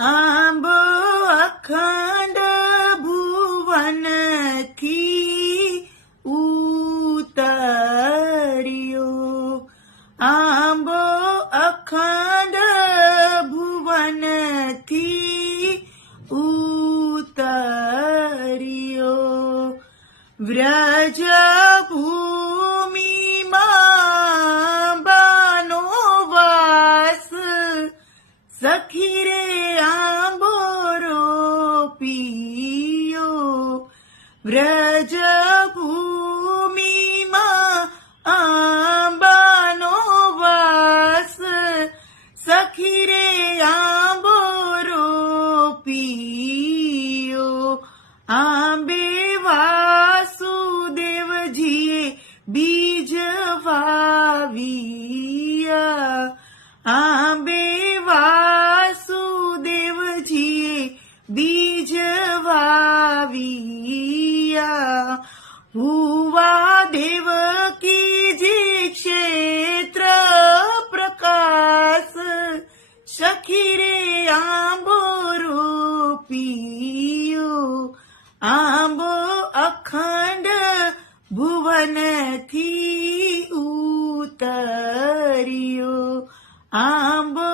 આંબો અખંડ ભુવનથી ઉતર્યો. આંબો અખંડ ભુવનથી ઉતર્યો. વ્રજ ભૂમિમાં વ્રજ ભૂમિમાં આંબાનો વાસ. સખી રે આંબોરો પિયો. આંબે વાસુદેવજીએ બીજ વાવ્યા. આંબે વાસુદેવજીએ બીજ ભુવા દેવકીજી ક્ષેત્ર પ્રકાશ સખીરે આંબો રૂપિયો આંબો અખંડ ભુવનથી ઉતર્યો આંબો